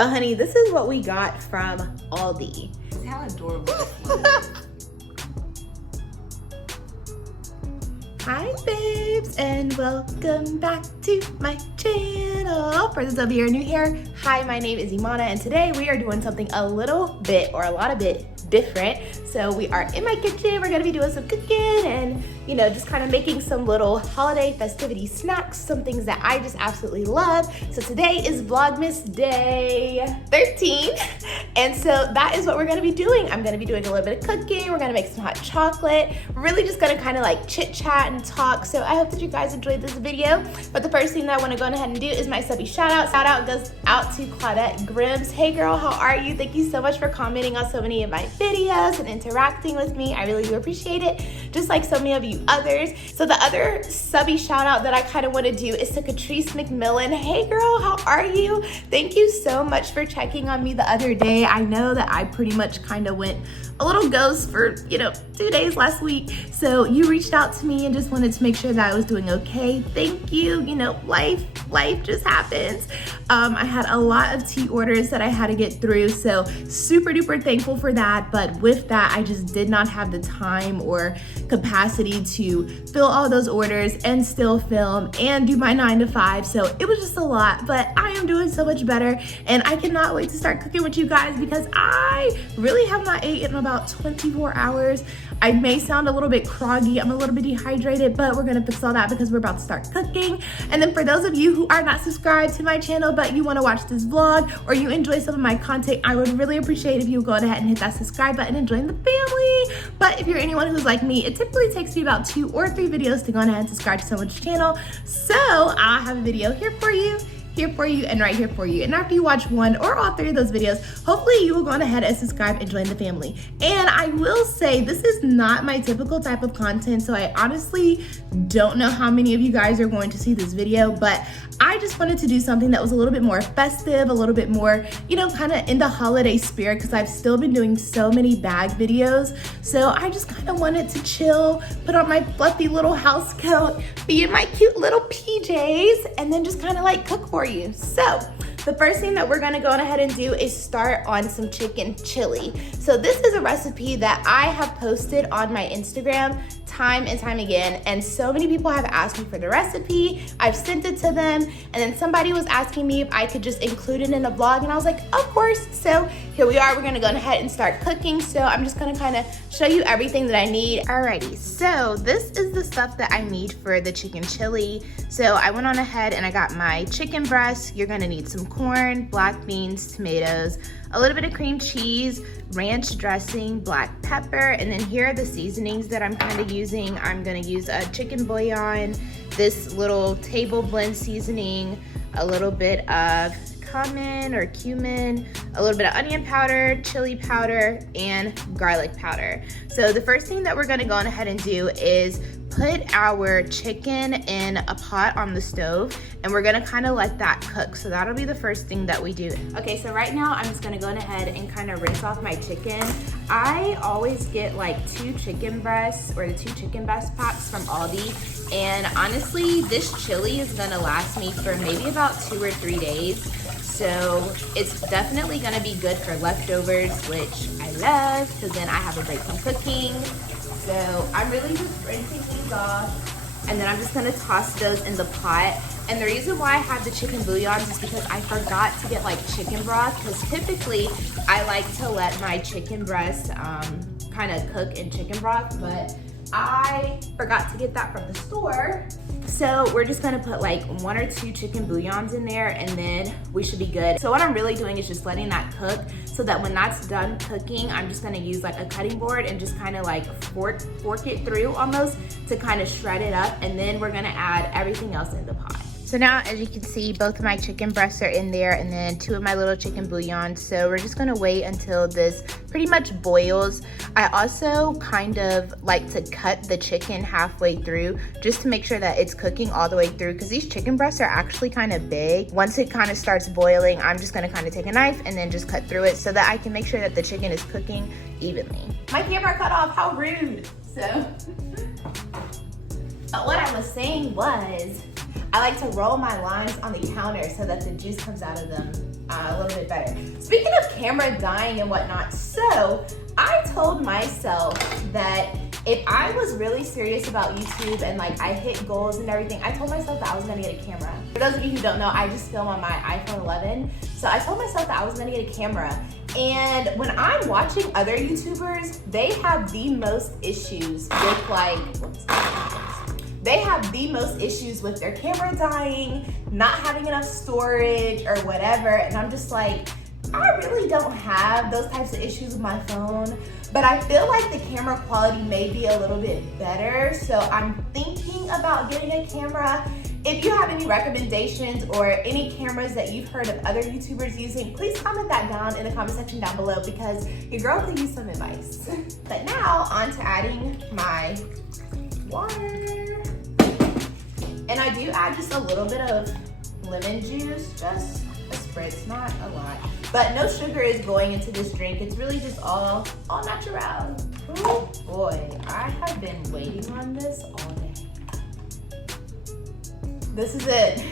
But honey, this is what we got from Aldi. How adorable this looks. Hi babes, and welcome back to my channel. For those of you who are new here, hi, my name is Imana, and today we are doing something a little bit, or a lot of bit, different. So we are in my kitchen. We're gonna be doing some cooking and, you know, just kind of making some little holiday festivity snacks, some things that I just absolutely love. So today is Vlogmas day 13. And so that is what we're gonna be doing. I'm gonna be doing a little bit of cooking. We're gonna make some hot chocolate. We're really just gonna kind of like chit chat and talk. So I hope that you guys enjoyed this video. But the first thing that I wanna go ahead and do is my subby shout out. Shout out goes out to Claudette Grims. Hey girl, how are you? Thank you so much for commenting on so many of my videos and interacting with me. I really do appreciate it, just like so many of you others. So the other subby shout out that I kind of want to do is to Catrice McMillan. Hey girl, how are you? Thank you so much for checking on me the other day. I know that I pretty much kind of went a little ghost for, 2 days last week. So you reached out to me and just wanted to make sure that I was doing okay. Thank you. Life just happens. I had a lot of tea orders that I had to get through, so super duper thankful for that. But with that, I just did not have the time or capacity to fill all those orders and still film and do my 9 to 5. So it was just a lot, but I am doing so much better, and I cannot wait to start cooking with you guys because I really have not eaten in about 24 hours. I may sound a little bit groggy, I'm a little bit dehydrated, but we're gonna fix all that because we're about to start cooking. And then for those of you who are not subscribed to my channel, but you wanna watch this vlog or you enjoy some of my content, I would really appreciate if you would go ahead and hit that subscribe button and join the family. But if you're anyone who's like me, it typically takes me about 2 or 3 videos to go ahead and subscribe to someone's channel. So I have a video here for you, and right here for you. And after you watch 1 or all 3 of those videos, hopefully you will go on ahead and subscribe and join the family. And I will say, this is not my typical type of content, so I honestly don't know how many of you guys are going to see this video, but I just wanted to do something that was a little bit more festive, a little bit more, kind of in the holiday spirit, because I've still been doing so many bag videos. So I just kind of wanted to chill, put on my fluffy little house coat, be in my cute little PJs, and then just kind of like cook for you. So the first thing that we're gonna go ahead and do is start on some chicken chili. So this is a recipe that I have posted on my Instagram time and time again, and so many people have asked me for the recipe. I've sent it to them, and then somebody was asking me if I could just include it in a vlog, and I was like, of course. So here we are, we're gonna go ahead and start cooking. So I'm just gonna kind of show you everything that I need. Alrighty, so this is the stuff that I need for the chicken chili. So I went on ahead and I got my chicken breast. You're gonna need some corn, black beans, tomatoes, a little bit of cream cheese, ranch dressing, black pepper, and then here are the seasonings that I'm kind of using. I'm gonna use a chicken bouillon, this little table blend seasoning, a little bit of cumin or cumin, a little bit of onion powder, chili powder, and garlic powder. So the first thing that we're gonna go on ahead and do is put our chicken in a pot on the stove, and we're gonna kind of let that cook. So that'll be the first thing that we do. Okay, so right now I'm just gonna go ahead and kind of rinse off my chicken. I always get like 2 chicken breasts or the 2 chicken breast packs from Aldi. And honestly, this chili is gonna last me for maybe about 2 or 3 days. So it's definitely gonna be good for leftovers, which I love, because then I have a break from cooking. So I'm really just rinsing these off, and then I'm just gonna toss those in the pot. And the reason why I have the chicken bouillons is because I forgot to get like chicken broth, because typically I like to let my chicken breast kind of cook in chicken broth, but I forgot to get that from the store. So we're just gonna put like 1 or 2 chicken bouillons in there, and then we should be good. So what I'm really doing is just letting that cook, so that when that's done cooking, I'm just gonna use like a cutting board and just kind of like fork it through almost to kind of shred it up, and then we're gonna add everything else in the pot. So now, as you can see, both of my chicken breasts are in there, and then 2 of my little chicken bouillons. So we're just gonna wait until this pretty much boils. I also kind of like to cut the chicken halfway through just to make sure that it's cooking all the way through, because these chicken breasts are actually kind of big. Once it kind of starts boiling, I'm just gonna kind of take a knife and then just cut through it so that I can make sure that the chicken is cooking evenly. My camera cut off, how rude. So, but what I was saying was, I like to roll my limes on the counter so that the juice comes out of them a little bit better. Speaking of camera dying and whatnot, so I told myself that if I was really serious about YouTube and like I hit goals and everything, I told myself that I was gonna get a camera. For those of you who don't know, I just film on my iPhone 11. So I told myself that I was gonna get a camera. And when I'm watching other YouTubers, they have the most issues with like, they have the most issues with their camera dying, not having enough storage or whatever. And I'm just like, I really don't have those types of issues with my phone, but I feel like the camera quality may be a little bit better. So I'm thinking about getting a camera. If you have any recommendations or any cameras that you've heard of other YouTubers using, please comment that down in the comment section down below because your girl could use some advice. But now on to adding my water. And I do add just a little bit of lemon juice, just a spritz, not a lot. But no sugar is going into this drink. It's really just all natural. Oh boy, I have been waiting on this all day. This is it.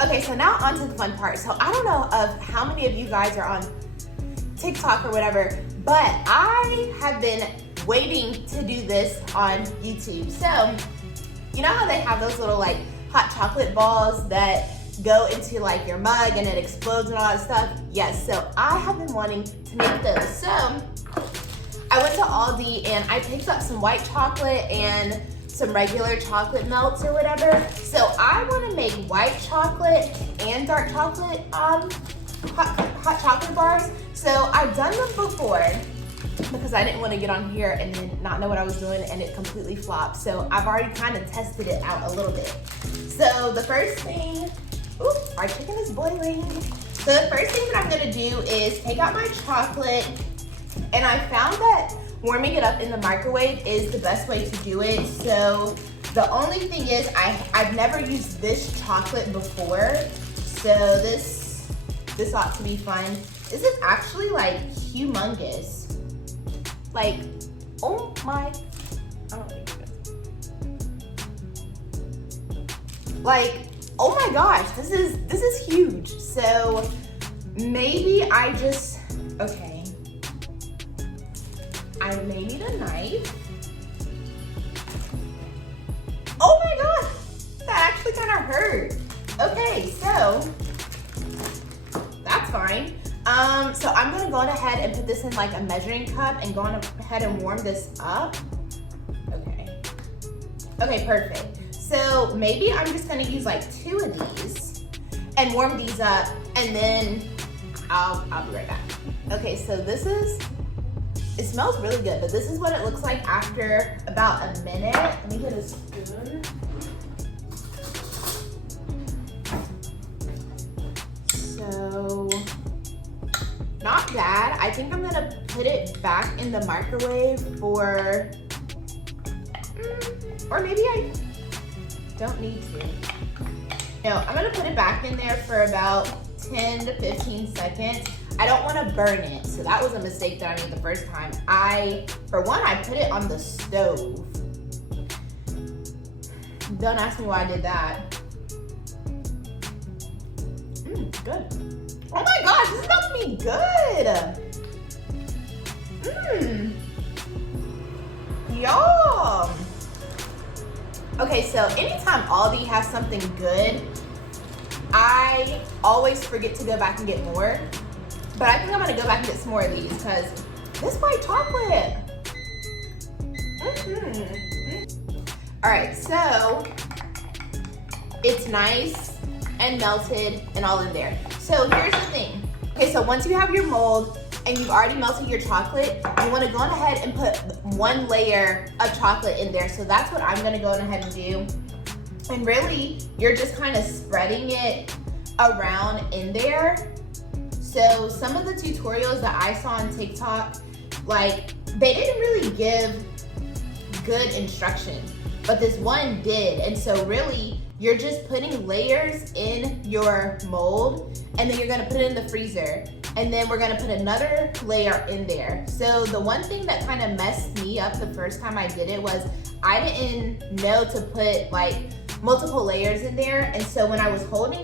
Okay, so now on to the fun part. So I don't know of how many of you guys are on TikTok or whatever, but I have been waiting to do this on YouTube. So, you know how they have those little like hot chocolate balls that go into like your mug and it explodes and all that stuff? Yes, so I have been wanting to make those. So I went to Aldi and I picked up some white chocolate and some regular chocolate melts or whatever. So I want to make white chocolate and dark chocolate hot chocolate bars. So I've done them before because I didn't want to get on here and then not know what I was doing and it completely flopped. So I've already kind of tested it out a little bit. So the first thing, ooh, our chicken is boiling. So the first thing that I'm gonna do is take out my chocolate, and I found that warming it up in the microwave is the best way to do it. So the only thing is I've never used this chocolate before. So this ought to be fun. This is actually like humongous. Like, oh my, I don't think so. Like, oh my gosh, this is huge. So maybe I just, okay. I may need a knife. Oh my gosh, that actually kind of hurt. Okay, so that's fine. So I'm gonna go on ahead and put this in like a measuring cup and go on ahead and warm this up. Okay, perfect. So maybe I'm just gonna use like 2 of these and warm these up, and then I'll be right back. Okay, so it smells really good, but this is what it looks like after about a minute. Let me get a spoon. So, not bad. I think I'm gonna put it back in the microwave for, or maybe I don't need to. No, I'm gonna put it back in there for about 10 to 15 seconds. I don't wanna burn it, so that was a mistake that I made the first time. For one, I put it on the stove. Don't ask me why I did that. Good. Oh my gosh, this is about to be good. Yum. Okay, so anytime Aldi has something good, I always forget to go back and get more. But I think I'm gonna go back and get some more of these because this white chocolate. All right, so it's nice and melted and all in there. So here's the thing. Okay, so once you have your mold and you've already melted your chocolate, you wanna go on ahead and put 1 layer of chocolate in there. So that's what I'm gonna go on ahead and do. And really, you're just kind of spreading it around in there. So some of the tutorials that I saw on TikTok, like they didn't really give good instructions, but this one did. And so really, you're just putting layers in your mold and then you're gonna put it in the freezer. And then we're gonna put another layer in there. So the one thing that kind of messed me up the first time I did it was I didn't know to put like multiple layers in there. And so when I was holding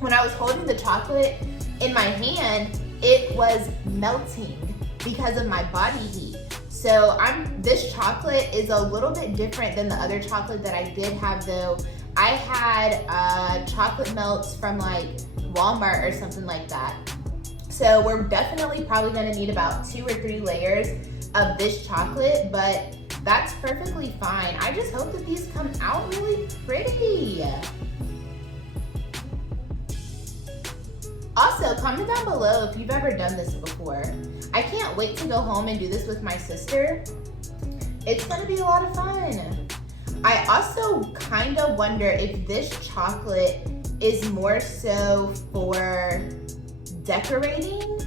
when I was holding the chocolate in my hand, it was melting because of my body heat. So this chocolate is a little bit different than the other chocolate that I did have though. I had chocolate melts from like Walmart or something like that. So we're definitely probably gonna need about 2 or 3 layers of this chocolate, but that's perfectly fine. I just hope that these come out really pretty. Also, comment down below if you've ever done this before. I can't wait to go home and do this with my sister. It's gonna be a lot of fun. I also kind of wonder if this chocolate is more so for decorating,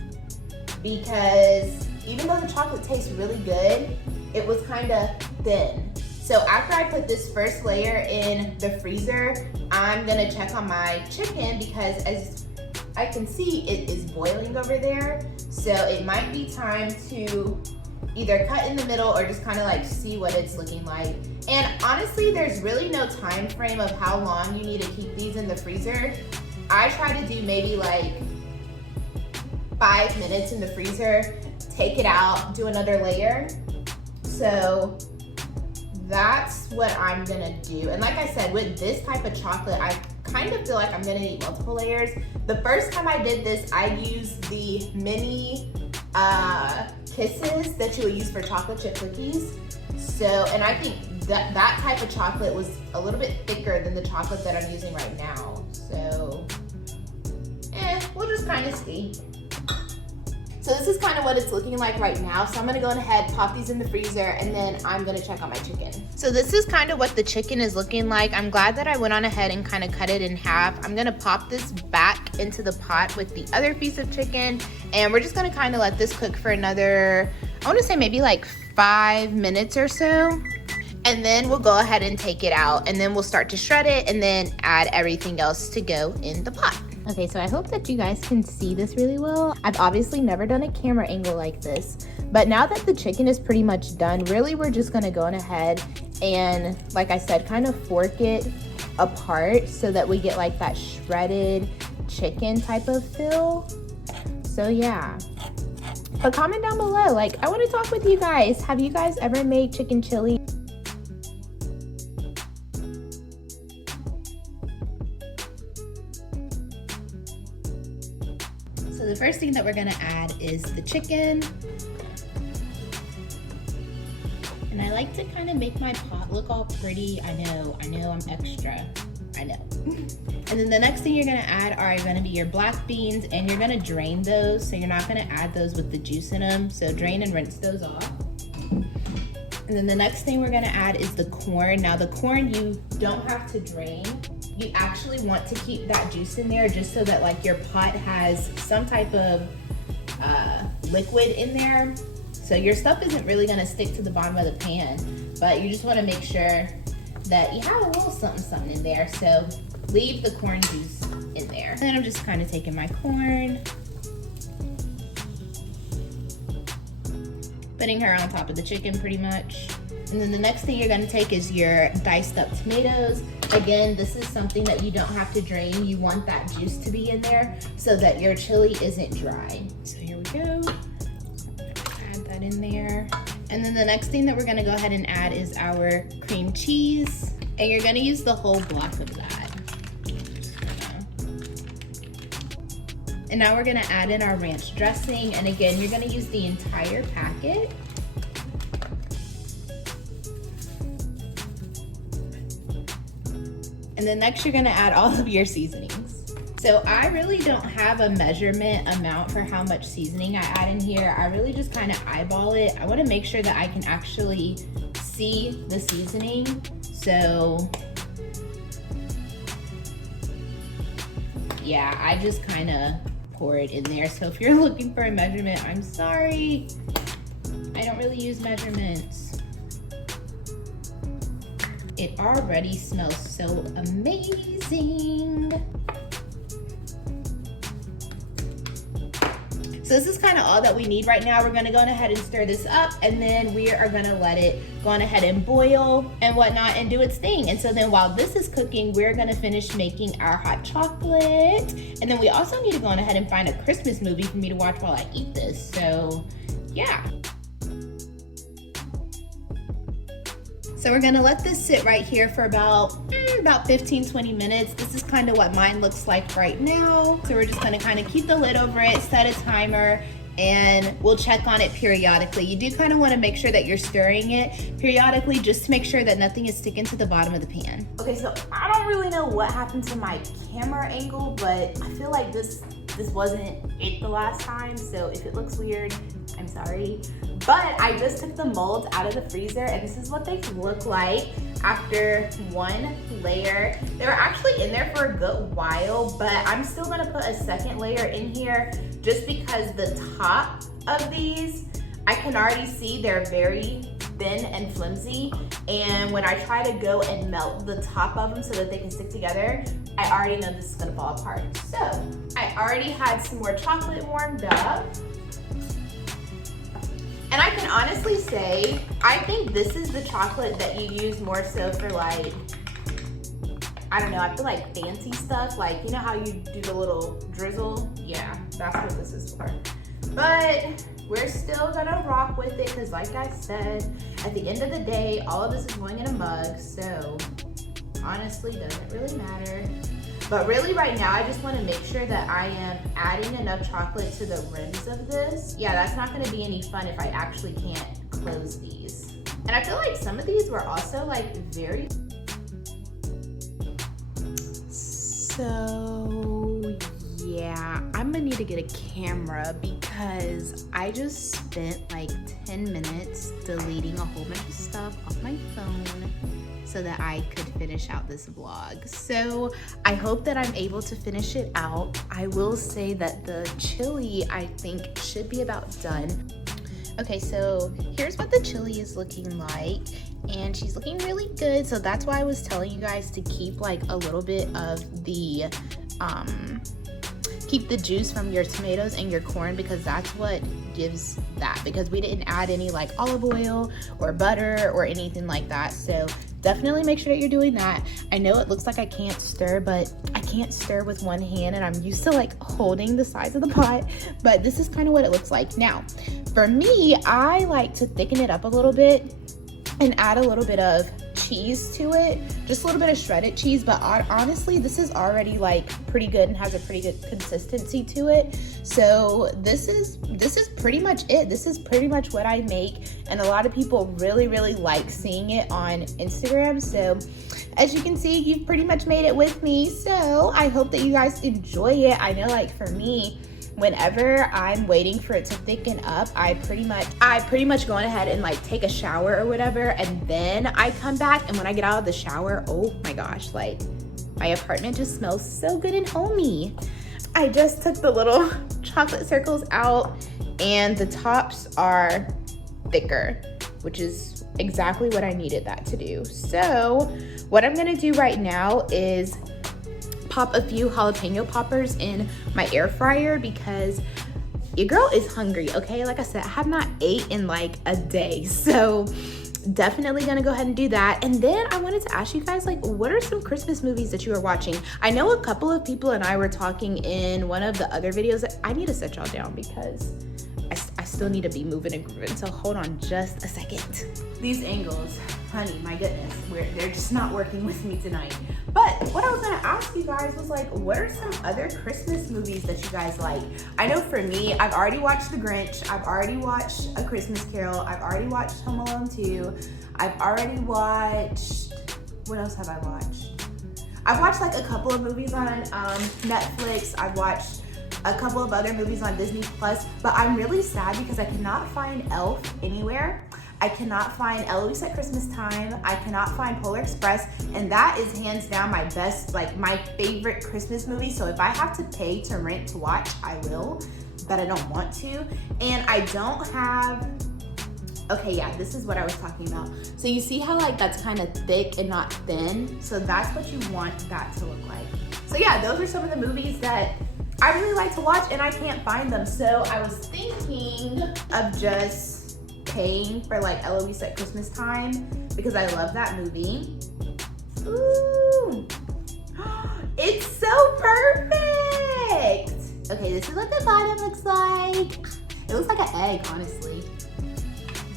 because even though the chocolate tastes really good, it was kind of thin. So after I put this first layer in the freezer, I'm gonna check on my chicken because as I can see it is boiling over there. So it might be time to either cut in the middle or just kind of like see what it's looking like. And honestly, there's really no time frame of how long you need to keep these in the freezer. I try to do maybe like 5 minutes in the freezer, take it out, do another layer. So that's what I'm gonna do. And like I said, with this type of chocolate, I kind of feel like I'm gonna need multiple layers. The first time I did this, I used the mini kisses that you would use for chocolate chip cookies. So, and I think that type of chocolate was a little bit thicker than the chocolate that I'm using right now. So, we'll just kind of see. So this is kind of what it's looking like right now. So I'm gonna go ahead, pop these in the freezer, and then I'm gonna check on my chicken. So this is kind of what the chicken is looking like. I'm glad that I went on ahead and kind of cut it in half. I'm gonna pop this back into the pot with the other piece of chicken, and we're just gonna kind of let this cook for another, I wanna say maybe like 5 minutes or so. And then we'll go ahead and take it out, and then we'll start to shred it and then add everything else to go in the pot. Okay, so I hope that you guys can see this really well. I've obviously never done a camera angle like this, but now that the chicken is pretty much done, really we're just gonna go on ahead and, like I said, kind of fork it apart so that we get like that shredded chicken type of feel. So yeah. But comment down below, like I wanna talk with you guys. Have you guys ever made chicken chili? So the first thing that we're gonna add is the chicken. And I like to kind of make my pot look all pretty. I know, I'm extra, I know. And then the next thing you're gonna add are gonna be your black beans, and you're gonna drain those. So you're not gonna add those with the juice in them. So drain and rinse those off. And then the next thing we're gonna add is the corn. Now the corn you don't have to drain. You actually want to keep that juice in there just so that like your pot has some type of liquid in there. So your stuff isn't really gonna stick to the bottom of the pan, but you just wanna make sure that you have a little something in there. So leave the corn juice in there. And then I'm just kind of taking my corn, putting her on top of the chicken pretty much. And then the next thing you're gonna take is your diced up tomatoes. Again, this is something that you don't have to drain. You want that juice to be in there so that your chili isn't dry. So here we go. Add that in there. And then the next thing that we're gonna go ahead and add is our cream cheese. And you're gonna use the whole block of that. And now we're gonna add in our ranch dressing. And again, you're gonna use the entire packet. And then next you're gonna add all of your seasonings. So I really don't have a measurement amount for how much seasoning I add in here. I really just kind of eyeball it. I wanna make sure that I can actually see the seasoning. So yeah, I just kind of pour it in there. So if you're looking for a measurement, I'm sorry. I don't really use measurements. It already smells so amazing. So this is kind of all that we need right now. We're gonna go on ahead and stir this up, and then we are gonna let it go on ahead and boil and whatnot and do its thing. And so then while this is cooking, we're gonna finish making our hot chocolate. And then we also need to go on ahead and find a Christmas movie for me to watch while I eat this. So yeah. So we're gonna let this sit right here for about 15-20 minutes. This is kind of what mine looks like right now. So we're just gonna kind of keep the lid over it, set a timer, and we'll check on it periodically. You do kind of want to make sure that you're stirring it periodically just to make sure that nothing is sticking to the bottom of the pan. Okay, so I don't really know what happened to my camera angle, but I feel like this wasn't it the last time, so if it looks weird, I'm sorry. But I just took the molds out of the freezer, and this is what they look like after one layer. They were actually in there for a good while, but I'm still gonna put a second layer in here just because the top of these, I can already see they're very thin and flimsy. And when I try to go and melt the top of them so that they can stick together, I already know this is gonna fall apart. So I already had some more chocolate warmed up. And I can honestly say, I think this is the chocolate that you use more so for like, I don't know, I feel like fancy stuff. Like, you know how you do the little drizzle? Yeah, that's what this is for. But we're still gonna rock with it because like I said, at the end of the day, all of this is going in a mug. So honestly, doesn't really matter. But really right now, I just wanna make sure that I am adding enough chocolate to the rims of this. Yeah, that's not gonna be any fun if I actually can't close these. And I feel like some of these were also like very... So yeah, I'm gonna need to get a camera because I just spent like 10 minutes deleting a whole bunch of stuff off my phone so that I could finish out this vlog. So I hope that I'm able to finish it out. I will say that the chili, I think, should be about done. Okay, so here's what the chili is looking like, and she's looking really good. So that's why I was telling you guys to keep like a little bit of the, keep the juice from your tomatoes and your corn, because that's what gives that, because we didn't add any like olive oil or butter or anything like that. So definitely make sure that you're doing that. I know it looks like I can't stir, but I can't stir with one hand, and I'm used to like holding the sides of the pot, but this is kind of what it looks like. Now, for me, I like to thicken it up a little bit and add a little bit of cheese to it, just a little bit of shredded cheese. But honestly, this is already like pretty good and has a pretty good consistency to it. So this is pretty much it. This is pretty much what I make, and a lot of people really like seeing it on Instagram. So as you can see, you've pretty much made it with me. So I hope that you guys enjoy it. I know, like, for me, whenever I'm waiting for it to thicken up, I pretty much go on ahead and like take a shower or whatever, and then I come back, and when I get out of the shower, oh my gosh, like my apartment just smells so good and homey. I just took the little chocolate circles out, and the tops are thicker, which is exactly what I needed that to do. So what I'm gonna do right now is pop a few jalapeno poppers in my air fryer because your girl is hungry, okay? Like I said, I have not ate in like a day, so definitely gonna go ahead and do that. And then I wanted to ask you guys, like, what are some Christmas movies that you are watching? I know a couple of people and I were talking in one of the other videos. I need to set y'all down because I still need to be moving and grooving, so hold on just a second. These angles, honey, my goodness, they're just not working with me tonight. But what I was gonna ask you guys was, like, what are some other Christmas movies that you guys like? I know for me, I've already watched The Grinch, I've already watched A Christmas Carol, I've already watched Home Alone 2, I've already watched, what else have I watched? I've watched like a couple of movies on Netflix, I've watched a couple of other movies on Disney Plus, but I'm really sad because I cannot find Elf anywhere. I cannot find Eloise at Christmas Time. I cannot find Polar Express, and that is hands down my best, like my favorite Christmas movie. So if I have to pay to rent to watch, I will, but I don't want to. And I don't have, okay, yeah, this is what I was talking about. So you see how like that's kind of thick and not thin? So that's what you want that to look like. So yeah, those are some of the movies that I really like to watch and I can't find them. So I was thinking of just paying for like Eloise at Christmas Time because I love that movie. Ooh, it's so perfect. Okay, this is what the bottom looks like. It looks like an egg, honestly.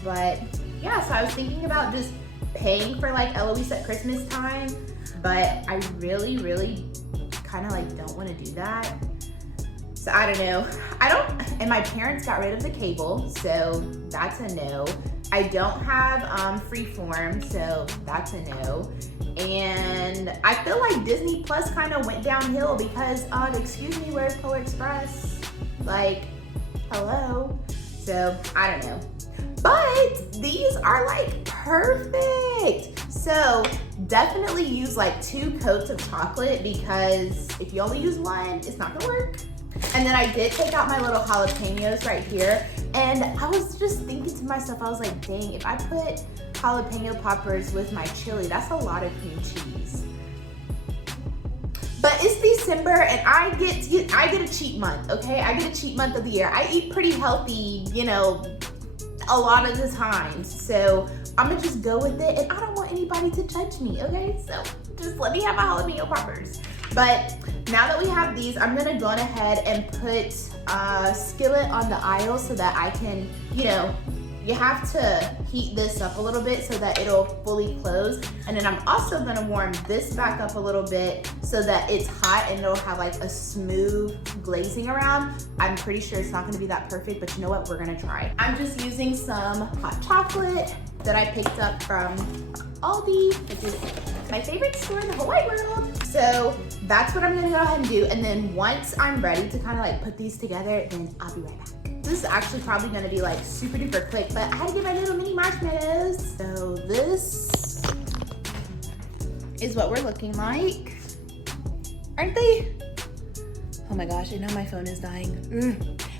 But yeah, so I was thinking about just paying for like Eloise at Christmas Time, but I really, really kind of like don't want to do that. So I don't know. And my parents got rid of the cable, so that's a no. I don't have Freeform, so that's a no. And I feel like Disney Plus kind of went downhill because, excuse me, where's Polar Express? Like, hello? So I don't know. But these are like perfect. So definitely use like 2 coats of chocolate because if you only use one, it's not gonna work. And then I did take out my little jalapenos right here. And I was just thinking to myself, I was like, dang, if I put jalapeno poppers with my chili, that's a lot of cream cheese. But it's December and I get a cheat month, okay? I get a cheat month of the year. I eat pretty healthy, you know, a lot of the time. So I'm gonna just go with it and I don't want anybody to judge me, okay? So just let me have my jalapeno poppers. But now that we have these, I'm gonna go on ahead and put a skillet on the aisle so that I can, you know, you have to heat this up a little bit so that it'll fully close. And then I'm also gonna warm this back up a little bit so that it's hot and it'll have like a smooth glazing around. I'm pretty sure it's not gonna be that perfect, but you know what, we're gonna try. I'm just using some hot chocolate that I picked up from Aldi, which is my favorite store in the whole wide world. So that's what I'm gonna go ahead and do. And then once I'm ready to kind of like put these together, then I'll be right back. This is actually probably gonna be like super duper quick, but I had to get my little mini marshmallows. So this is what we're looking like. Aren't they? Oh my gosh, I know my phone is dying.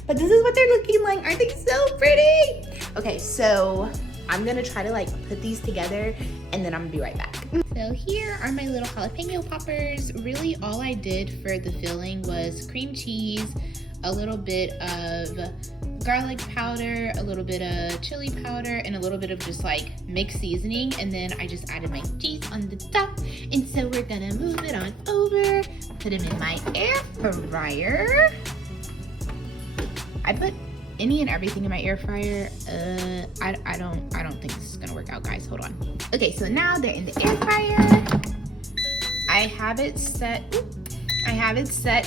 But this is what they're looking like. Aren't they so pretty? Okay, so I'm gonna try to like put these together and then I'm gonna be right back. So here are my little jalapeno poppers. Really all I did for the filling was cream cheese, a little bit of garlic powder, a little bit of chili powder, and a little bit of just like mixed seasoning. And then I just added my cheese on the top. And so we're gonna move it on over, put them in my air fryer. I put any and everything in my air fryer. I don't think this is gonna work out, guys. Hold on. Okay, so now they're in the air fryer. I have it set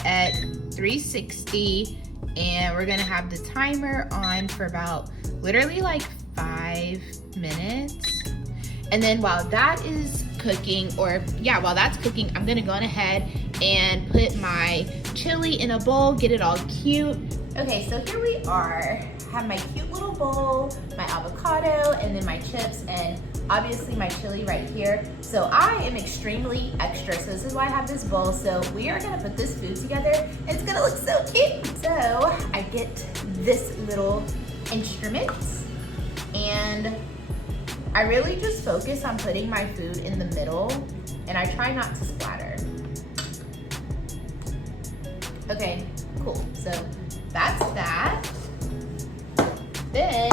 at 360, and we're gonna have the timer on for about literally like 5 minutes. And then while that is cooking, while that's cooking, I'm gonna go on ahead and put my chili in a bowl, get it all cute. Okay, so here we are. I have my cute little bowl, my avocado, and then my chips, and obviously my chili right here. So I am extremely extra. So this is why I have this bowl. So we are gonna put this food together. It's gonna look so cute. So I get this little instrument, and I really just focus on putting my food in the middle, and I try not to splatter. Okay, cool. So that's that. Then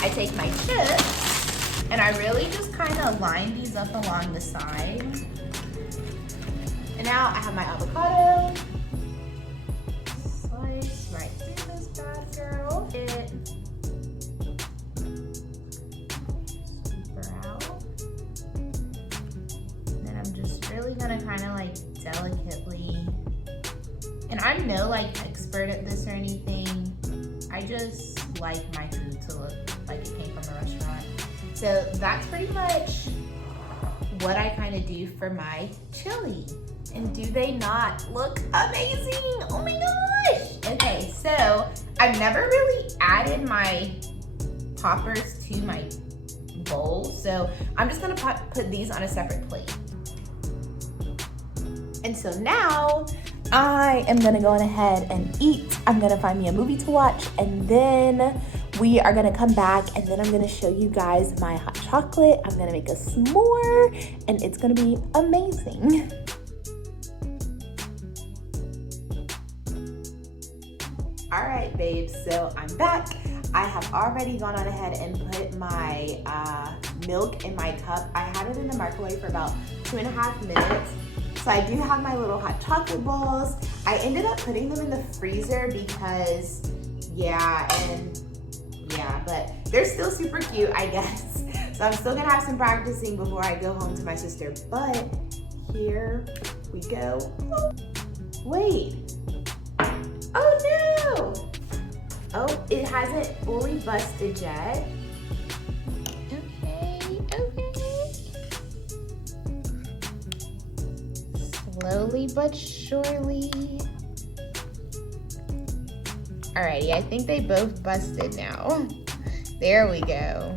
I take my chips and I really just kind of line these up along the side. And now I have my avocado. Slice right through this bad girl. Super out. And then I'm just really gonna kind of like delicately, and I'm no like expert at this or anything. I just like my food to look like it came from a restaurant. So that's pretty much what I kind of do for my chili. And do they not look amazing? Oh my gosh. Okay, so I've never really added my poppers to my bowl. So I'm just gonna put these on a separate plate. And so now I am gonna go on ahead and eat. I'm gonna find me a movie to watch, and then we are gonna come back, and then I'm gonna show you guys my hot chocolate. I'm gonna make a s'more, and it's gonna be amazing. All right, babes, so I'm back. I have already gone on ahead and put my milk in my cup. I had it in the microwave for about 2.5 minutes. So I do have my little hot chocolate balls. I ended up putting them in the freezer because, but they're still super cute, I guess. So I'm still gonna have some practicing before I go home to my sister. But here we go. Oh, wait. Oh no! Oh, it hasn't fully busted yet. Okay. Slowly but surely. Alrighty, I think they both busted now. There we go.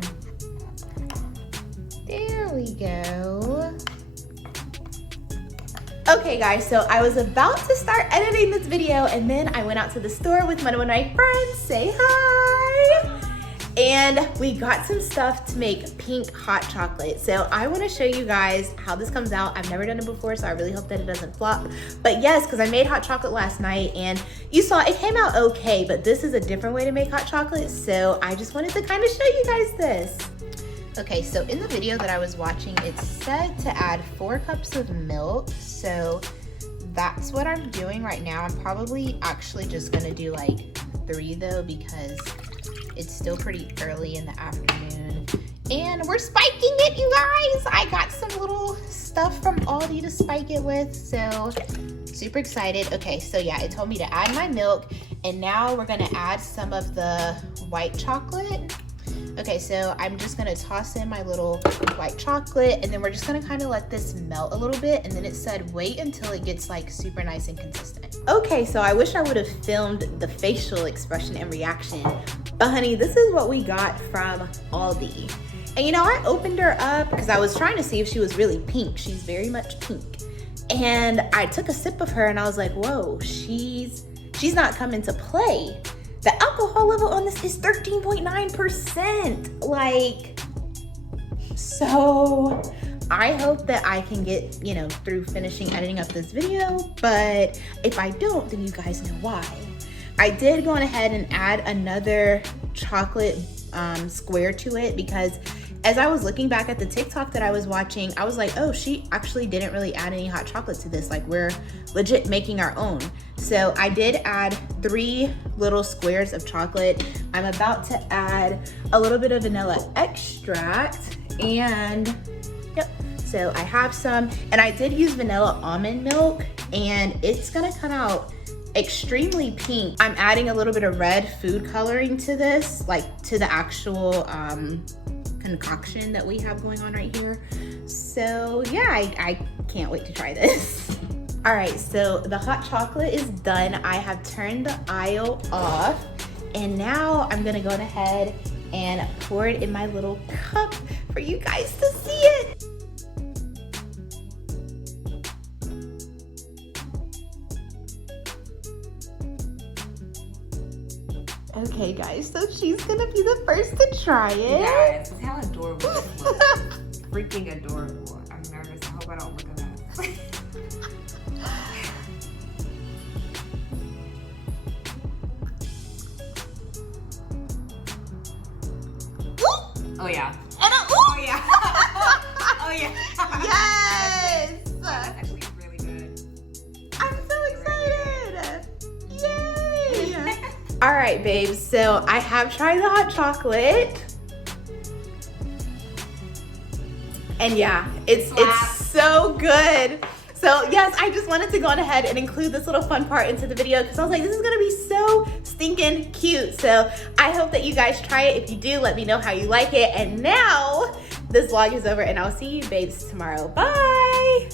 There we go. Okay guys, so I was about to start editing this video and then I went out to the store with one of my friends. Say hi! And we got some stuff to make pink hot chocolate. So I wanna show you guys how this comes out. I've never done it before, so I really hope that it doesn't flop. But yes, because I made hot chocolate last night and you saw it came out okay, but this is a different way to make hot chocolate. So I just wanted to kind of show you guys this. Okay, so in the video that I was watching, it said to add 4 cups of milk. So that's what I'm doing right now. I'm probably actually just gonna do like 3 though, because it's still pretty early in the afternoon. And we're spiking it, you guys. I got some little stuff from Aldi to spike it with, so super excited. Okay, so yeah, it told me to add my milk, and now we're gonna add some of the white chocolate. Okay, so I'm just gonna toss in my little white chocolate, and then we're just gonna kind of let this melt a little bit, and then it said wait until it gets like super nice and consistent. Okay, so I wish I would have filmed the facial expression and reaction, but honey, this is what we got from Aldi. And you know, I opened her up because I was trying to see if she was really pink. She's very much pink. And I took a sip of her and I was like, whoa, she's not coming to play. The alcohol level on this is 13.9%. Like, so I hope that I can get, you know, through finishing editing up this video, but if I don't, then you guys know why. I did go on ahead and add another chocolate square to it because as I was looking back at the TikTok that I was watching, I was like, oh, she actually didn't really add any hot chocolate to this. Like, we're legit making our own. So I did add 3 little squares of chocolate. I'm about to add a little bit of vanilla extract and yep. So I have some, and I did use vanilla almond milk, and it's gonna come out extremely pink. I'm adding a little bit of red food coloring to this, like to the actual concoction that we have going on right here. So yeah, I can't wait to try this. All right, so the hot chocolate is done. I have turned the aisle off, and now I'm gonna go ahead and pour it in my little cup for you guys to see it. Okay guys, so she's gonna be the first to try it. Guys, this is how adorable this looks. Freaking adorable. I'm nervous. I hope I don't look a mess. Oh yeah. Oh yeah. Oh yeah. Yes! That's actually really good. I'm so excited! Yay! All right, babes, so I have tried the hot chocolate. And yeah, it's so good. So yes, I just wanted to go on ahead and include this little fun part into the video because I was like, this is gonna be so stinking cute. So I hope that you guys try it. If you do, let me know how you like it. And now this vlog is over and I'll see you babes tomorrow. Bye.